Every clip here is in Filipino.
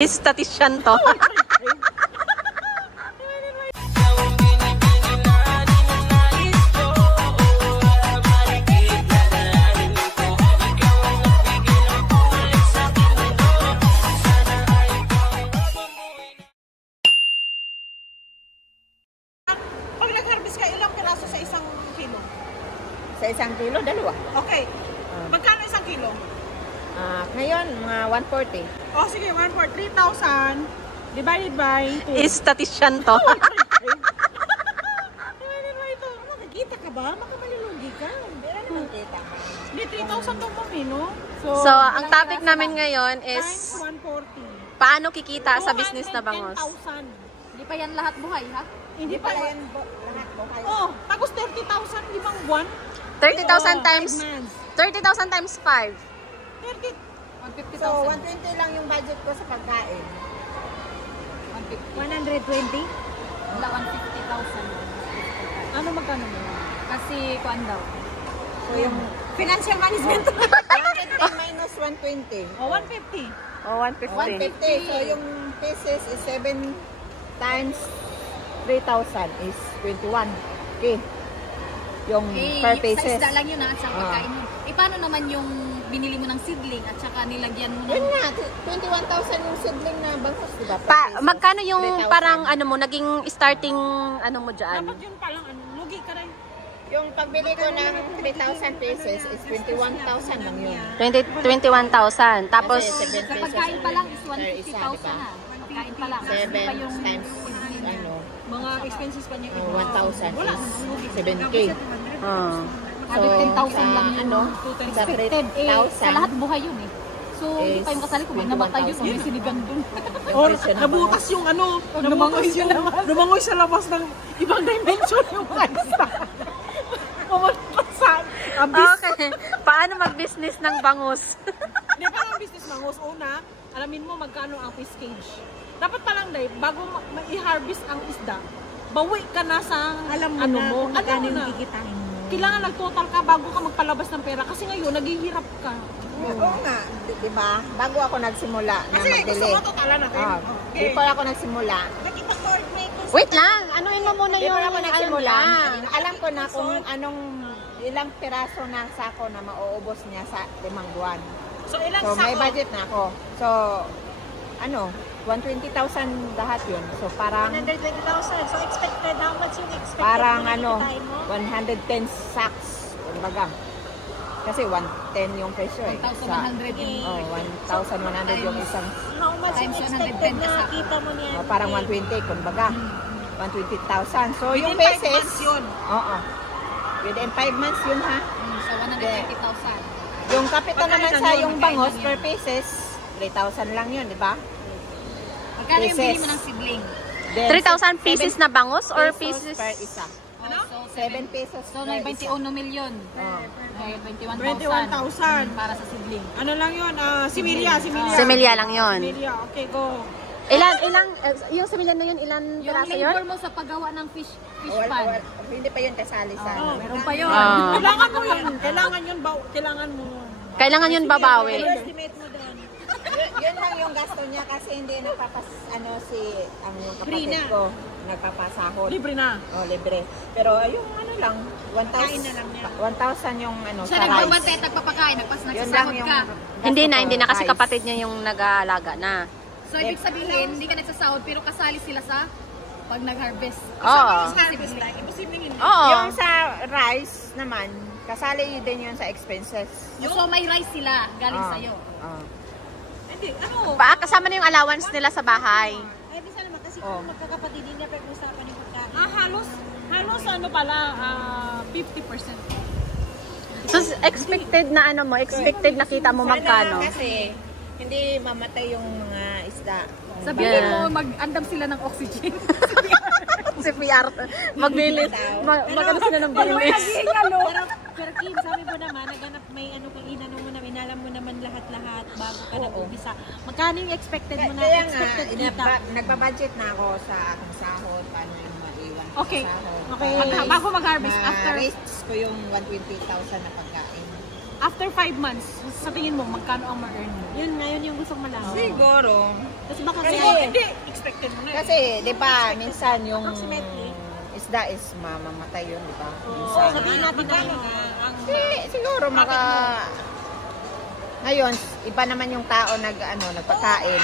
Statistician to. Pag nag-harvest ka, ilang piraso sa isang kilo? Sa isang kilo, dalawa. Okay. Magkano isang kilo? Ngayon, mga 140. O sige, 1 for 3,000 divided by 2. Statistician to. Divided by 2. Nakikita ka ba? Makamalulugi ka. Pero naman kita. Hindi, 3,000 itong pamino. So, ang topic namin ngayon is times 140. paano kikita sa business na bangos. 210,000. Hindi pa yan lahat buhay, ha? Hindi pa yan. Oh, tapos 30,000, di bang buwan? 30,000 times 30,000 times 5. 30. 150,000. So, 120 lang yung budget ko sa pagkain. 120? Wala, 150,000. Ano magkano mo? Kasi, kuan daw. So, yung Financial management. 110 minus 120. O, 150. O, 150. 150. So, yung pieces is 7 times 3,000 is 21. Okay. Yung per Sa pieces. isda lang yun, ha? At sa pagkain mo. Eh, paano naman yung binili mo ng seedling at saka nilagyan mo Yun ng... nga, 21,000 yung seedling na bangos, diba? Per Pa, pieces. magkano yung 3,000. parang ano mo, naging starting ano mo dyan? Dapat yun palang, lugi ka rin. Yung pagbili ko ng 3,000 pieces is 21,000 lang yun. 21,000. Tapos, Kasi 7 Sa pesos pagkain pa lang is per isa, 150,000, diba? ha? Pagkain pa lang. 7 Hindi pa yung... times ano, Mga expenses pa niya. 1,000 is 7K. ah, 10,000 lang yun. ano, sa Expected. Eh, sa 3,000 lahat buhay yun, eh. So, hindi pa yung kasali ko. May namatay yun. So, may sinigang dun. Or nabutas yung ano, lumangoy sa labas ng ibang dimension yung mga isda. Pumunta okay. Paano mag-business ng bangus? Hindi pa lang business mangus. Una, alamin mo magkano ang fish cage. Dapat pa lang dahil, bago i-harvest ang isda, bawi ka na sa Alam mo ano na mo. kung magkano Alam yung na. kikitain mo. Kailangan nag-total ka bago ka magpalabas ng pera. Kasi ngayon, naghihirap ka. Oo nga, di ba? Bago ako nagsimula na Kasi gusto magdili. mo totalan natin. Okay. Before ako nagsimula, Wait lang, anuin mo muna yung before ako nagsimula, lang. alam ko na kung anong ilang piraso na sako na mauubos niya sa 5 buwan. So, ilang So, may sako? budget na ako. So, ano, 120,000 lahat yun. So, parang 120,000. So, expected. How much yung expected? parang ano, 110 sacks. Kumbaga. Kasi 110 yung presyo eh. 1,100 yung... Oh, 1,100 yung isang, How much yung expected na kita mo niyan? parang 120, kumbaga. 120,000. So, yung Within 5 pesos, months yun. oo. Within 5 months yun ha. So, 120,000. Yung kapital Magkano naman na sa yun? yung Magkano bangos yan? per pieces, 3,000 lang yun, di ba? Magkano yung Pesos. bili mo ng seedling? Then, 3,000 pieces 7 na bangus or pesos pieces? per isa. Ano? So, 7 pesos So, per may isa. 21 milyon. Oh. May 21,000. para sa seedling. Ano lang yun? Similya. Semilya lang yun. Similya. Okay, go. Yung semilya na yun, ilan Yung piraso labor yun? mo sa paggawa ng fish Wala- pan. wala- hindi pa yun kasali sa Oh, ano. Meron pa yun. Ah. Kailangan mo yun. Kailangan mo. Kailangan yun babawi. Estimate mo doon. Yun lang yung gasto niya kasi hindi yung kapatid Free na. ko nagpapasahod. Libre na. Oh, libre. Pero yung ano lang, 1,000 yung ano Siya sa nagbabantay rice. at nagpapakain. Yun lang Nagsasahod yung ka. gasto Hindi ko, na kasi rice. kapatid niya yung nag-aalaga na. So, ibig sabihin, hindi ka nagsasahod pero kasali sila sa pag nag-harvest. Oo. Harvest like. Imposible hindi. Oo. Yung sa rice naman, kasali din yun sa expenses. So, may rice sila galing Ah, sa'yo. ah. Hindi. Ano? Kasama na yung allowance nila sa bahay. Ay, bisa naman kasi Oh. magkakapatid din niya pag-usapan yung pagkain. Halos ano pala, 50%. So, expected na ano mo, expected na kita mo magkano. Sana kasi hindi mamatay yung mga isda. Sabihin Yeah. mo, mag-andam sila ng oxygen. Si PR, magbilis. Magano sila ng bilis. Pero Kim, sabi mo naman, naganap may ano kung inano mo naman, inalam mo naman lahat-lahat bago ka nag-umpisa. Magkano yung expected mo na Kaya nga, expected kita? nagbabudget na ako sa aking sahod, paano yung maiwan ko Okay. sa sahod. Okay. Bago mag-harvest, after. Ma-reach ko yung 120,000 na pagkain. after 5 months, sa tingin mo, magkano ang ma-earn mo? Yun ngayon yung gusto mo lang. Siguro. Tapos baka Kasi, Hindi, expected mo na. kasi, di ba, minsan yung isda is mamamatay yun, di ba? Minsan. sabihin natin na Siguro ngayon, iba naman yung tao nagpakain.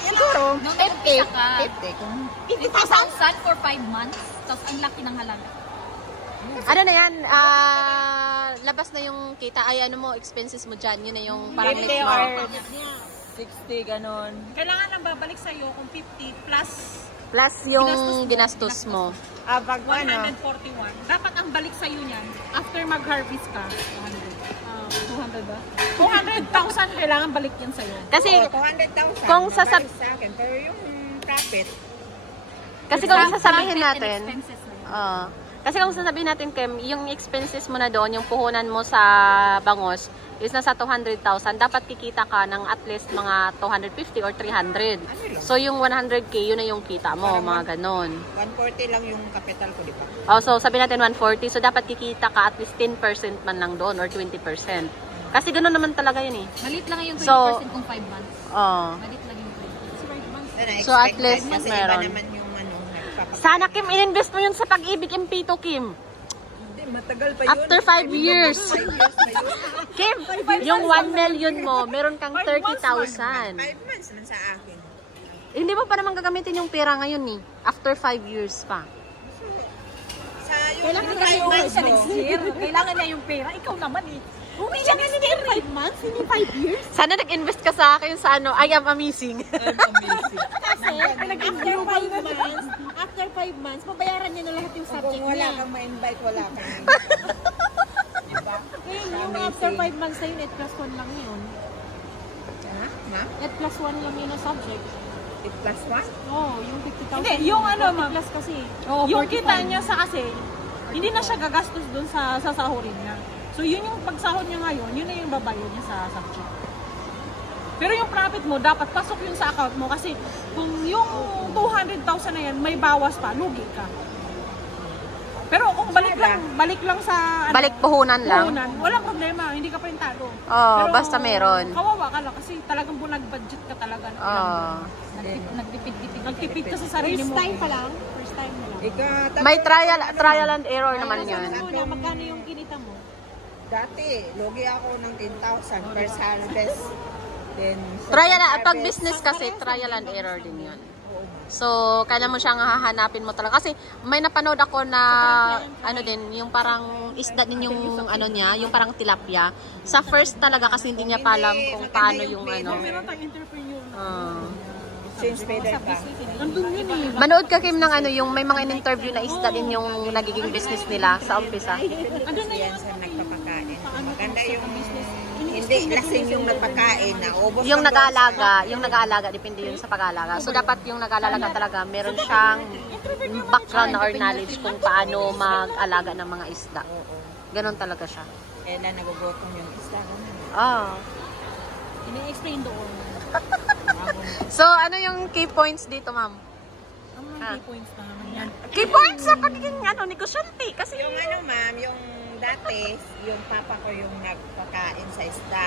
Siguro, Nung 50. nag-umpisa ka, 50 kung 50,000 for 5 months. Tapos ang laki ng halaga. Ano na yan? Labas na yung kita. Ay, ano mo, expenses mo dyan. Yun na yung parang If next they month. are 60, ganon. kailangan nang babalik sa'yo kung 50 plus Plus yung ginastos mo. Pag 141. Dapat ang balik sa'yo niyan, after mag-harvest ka, 200 ba? 200,000 kailangan balik yan sa'yo. Kasi, 200,000. kung sasab- nabalik sa akin, pero yung profit, kasi kung sasabihin Profit and natin, expenses na yun. kasi kung sasabihin natin, Kim, yung expenses mo na doon, yung puhunan mo sa bangos, is nasa 200,000. Dapat kikita ka ng at least mga 250 or 300. So, yung 100K, yun na yung kita mo, mga ganon. 140 lang yung capital ko, di ba? So, sabi natin 140. So, dapat kikita ka at least 10% man lang doon or 20%. Kasi gano'n naman talaga yun eh. Malit lang yung 20% So, kung 5 months. Malit lang yung 20%. So, at least kasi meron. iba naman yung nagpapakain. Sana, Kim, ininvest mo yun sa Pag-ibig Impito, Kim. Hindi, matagal pa yun. After 5 years. 5 years pa yun. Kim, yung 1 million mo, meron kang 30,000. 5 months man sa akin. Hindi mo pa naman gagamitin yung pera ngayon eh. After 5 years pa. Sa yung Kailangan niya yung months next year. Kailangan niya yung pera. Ikaw naman eh. Hindi siya hindi 5 months, hindi 5 years. Sana nag-invest ka sa akin sa ano, I am amazing. I'm amazing. Kasi, after 5 months, babayaran niya na lahat yung subject Kung wala niya. kang ma-invite, wala kang diba? Yung after 5 months na yun, 8 plus 1 lang yun. Ha? 8 plus 1 lang yun ang subject. 8 plus 1? Oh, yung 50,000. Hindi, yung ano, 40 ma'am. plus kasi. Yung kita niya sa kasi, hindi na siya gagastos dun sa sasahurin niya. So, yun yung pagsahod niya ngayon, yun na yung babayad niya sa subject. Pero yung profit mo, dapat pasok yun sa account mo kasi kung yung 200,000 na yan, may bawas pa, lugi ka. Pero kung balik lang sa ano, Balik puhunan lang. puhunan, walang problema, hindi ka printado. Oo, basta meron. Kawawa ka lang kasi talagang bunag-budget ka talaga. Nagtipid-tipid. Nagtipid ka sa sarili First mo. time pa lang. First time mo lang. May trial and error naman yun. Una, magkano yung kinita mo? Dati, logi ako ng 10,000 per harvest. Then, Trial, pag business kasi, trial and error din yun. So, kailan mo siyang hahanapin mo talaga. Kasi may napanood ako na, ano din, yung parang isda din yung ano niya, yung parang tilapia. Sa first talaga kasi hindi niya pa alam kung paano yung ano. Meron tayong entrepreneur. change feather ba? Nandun yun eh. Manood ka, Kim, ng ano, yung may mga in-interview na isda din yung nagiging business nila sa umpisa. Ano na yan sa nagpapakain? Maganda yung hindi lasing yung nagpakain na ubos Yung lang doon nag-aalaga, depende yun sa pag-aalaga. So, dapat yung nag-aalaga talaga, meron siyang background or knowledge kung paano mag-alaga ng mga isda. Ganon talaga siya. Kailan nagugutom yung isda. Ini-explain doon. So, ano yung key points dito, ma'am? Ang mga key points na naman yan. Key points sa pagiging negosyante. Kasi Yung ma'am, yung dati, yung papa ko yung nagpakain sa isda.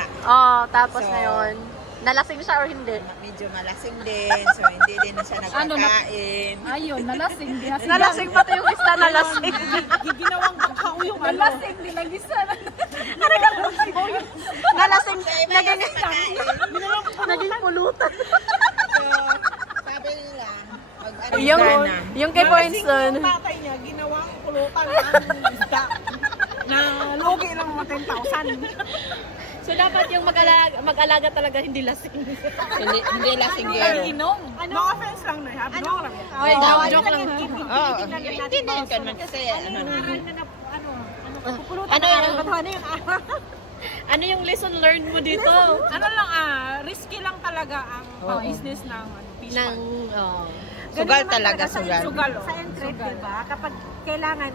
tapos So, ngayon, nalasing siya or hindi? Medyo malasing din, so hindi din na siya nagpakain. Ayun, nalasing. Nalasing pati yung isda, nalasing. Ginawang bakao yung ano. Nalasing, nilagisa. Nalasing, Naging naging pulutan. So, sabi nila, Yung key points Nalasing dun. yung tatay niya, ginawang pulutan ang isda. Na lugi lang mga 10,000. So, dapat yung mag-alaga talaga hindi lasing. hindi lasing Ay, yun. inom. No offense lang na. Ano lang. Joke lang. Oo, hindi din ka naman kasi ano Ano yung lesson learned mo dito? Ano lang risky lang talaga ang business ng fish farm. Sugal talaga, sugal. Sugal. Sa entret, diba? Kapag kailangan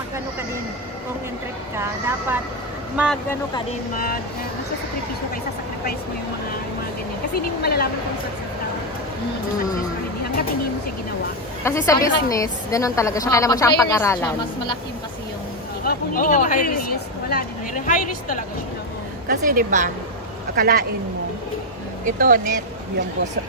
mag-ano ka din, kung entret ka, dapat mag-ano ka din, magsasakripisyo ka, sacrifice mo yung mga ganyan. Kasi hindi mo malalaman kung success ka. Success or hindi. Hanggat hindi mo siya ginawa. Kasi sa business, ganun talaga siya. Kailangan mo siyang pag-aralan. Mas malaki kasi yung Kung hindi ka high risk, wala din. High risk talaga siya. Kasi di ba, akalain mo, ito net yung buslot.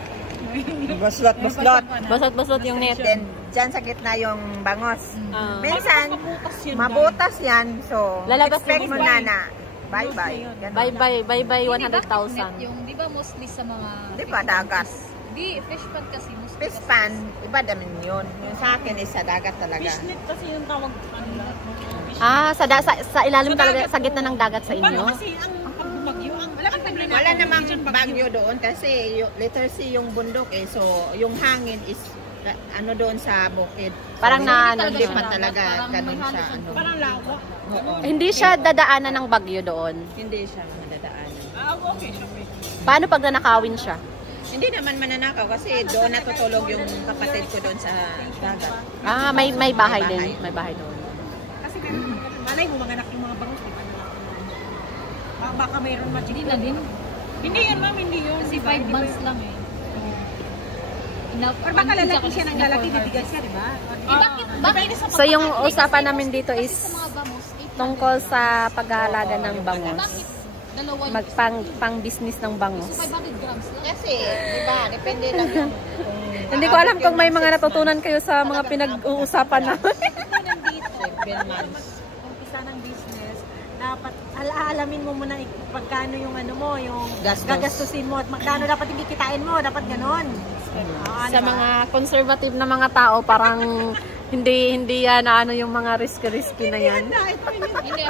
Basot-basot yung net. Then, dyan sa gitna yung bangos. Ah. Minsan, Mabutas yun, mabutas yan. So, Lalabas expect yung mo na na, bye-bye. Ganun. Bye-bye Hindi, bakit net 100,000. yung, di ba mostly sa mga... Di ba, dagat? Hindi, fish pan kasi. Mostly Fish kasi- pan, iba naman yun. Yung sa akin is sa dagat talaga. Fishnet kasi yung tawag. Ah, sa ilalim talaga, sa gitna ng dagat sa Paano inyo? kasi ang pagbagyo, wala kang problema. Wala kung namang dyan bagyo doon kasi letter C yung bundok eh. So, yung hangin is ano doon sa bukid. Parang na ano Hindi siya. pa talaga Parang ganun may siya. halos Ano. Parang lawa. Oo. Hindi siya dadaanan ng bagyo doon. Hindi siya madadaanan. Okay, siya pwede. Paano pag nanakawin siya? Hindi naman mananakaw kasi doon natutulog yung kapatid ko doon sa dagat. Ah, may bahay din. May bahay doon. Kasi malay mo, maganak yung mga bangus, di ba? Baka mayroon magic. Hindi na din. Hindi yan, ma'am, hindi yun. Kasi 5 months lang eh. Enough. Or baka lalaki Tsaka siya ng enough lalaki, for bibigyan siya, di ba? Eh, bakit sa So yung pagkakataon? usapan Kasi namin mostly dito kasi is sa mga bangus, 800. tungkol sa pag-aalaga ng bangus. Bakit dalawa yung Pang business ng bangus. so 500 grams lang? Kasi, di ba, depende lang yung Hindi ko alam kung may mga natutunan kayo sa mga pinag-uusapan namin. Nandito, 7 months. umpisa ng business, dapat alamin mo muna pagkano yung ano mo, yung Gastos. gagastusin mo at magkano dapat hindi kitain mo, dapat ganon. Sa mga conservative na mga tao, parang hindi yan ano yung mga risky na yan. Hindi,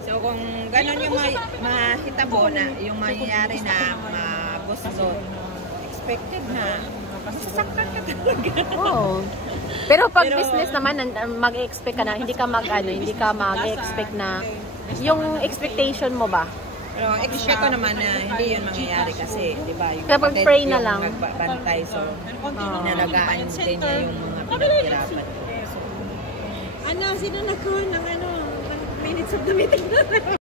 So kung ganun yung mahitabo na, yung mangyayari na mabuslot, expected na. Masasaktan ka talaga. Oo. Pero pag business naman, mag-expect ka na, hindi ka mag-expect na, yung expectation mo ba? Pero expect ko naman na hindi yun mangyayari kasi, di ba, yung Kapag kapatid pray yung na lang. nagbabantay, so nalagaan din niya yung mga pinaghirapan ko. Ano, sino nagkuhan ng ano, minutes of the meeting?